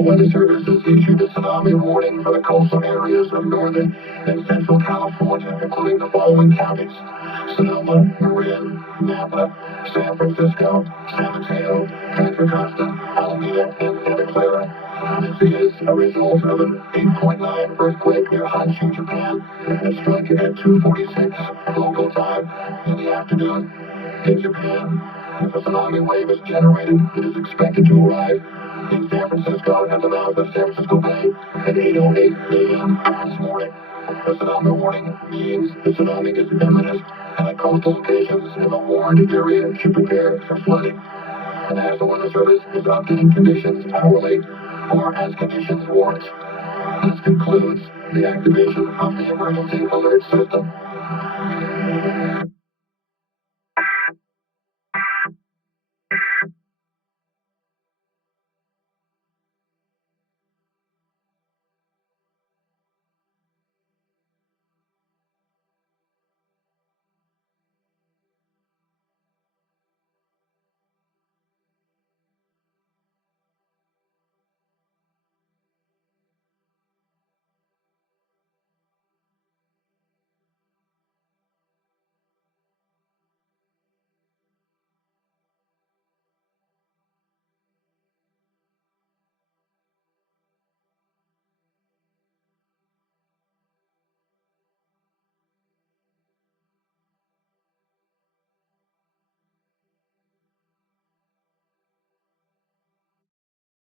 National Weather Service has issued a tsunami warning for the coastal areas of northern and central California, including the following counties: Sonoma, Marin, Napa, San Francisco, San Mateo, Contra Costa, Alameda, and Santa Clara. This is a result of an 8.9 earthquake near Honshu, Japan. It struck at 2:46 local time in the afternoon. In Japan, if a tsunami wave is generated, it is expected to arrive in San Francisco at the mouth of San Francisco Bay at 8:08 a.m. this morning. The tsunami warning means the tsunami is imminent, and at coastal locations in the warned area should prepare for flooding. The National Weather Service is updating conditions hourly or as conditions warrant. This concludes the activation of the emergency alert system.